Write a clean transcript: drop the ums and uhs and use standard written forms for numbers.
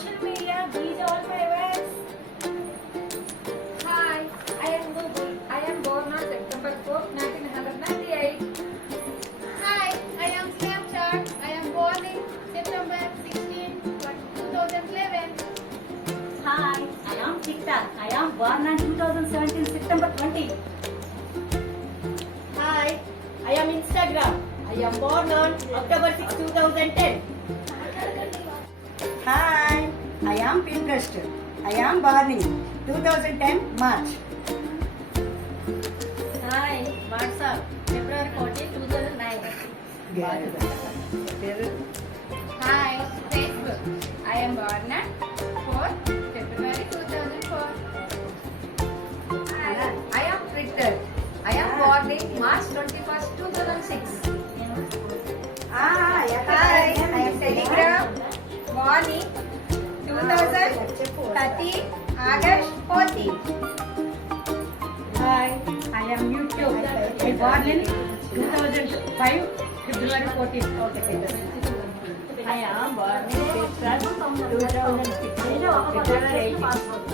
social media. These all favorites. Hi, I am Google. I am born on September 4th, 1998. Hi, I am Snapchat. I am born in September 16, 2011. Hi, I am TikTok. I am born on 2017 September 20. Hi, I am Instagram. I am born on October 6, 2010. Hi, I am Pinterest. I am born in 2010 March. Hi, WhatsApp. February 14, 2009. Hi, Facebook. I am born on 4th February 2004. I am Twitter. I am born in March 21st, 2006. Hi, I am Telegram. Born in 2013 August 14. Hi, I am YouTube. I born in 2005 February 14. I am born in April 2006. February 18.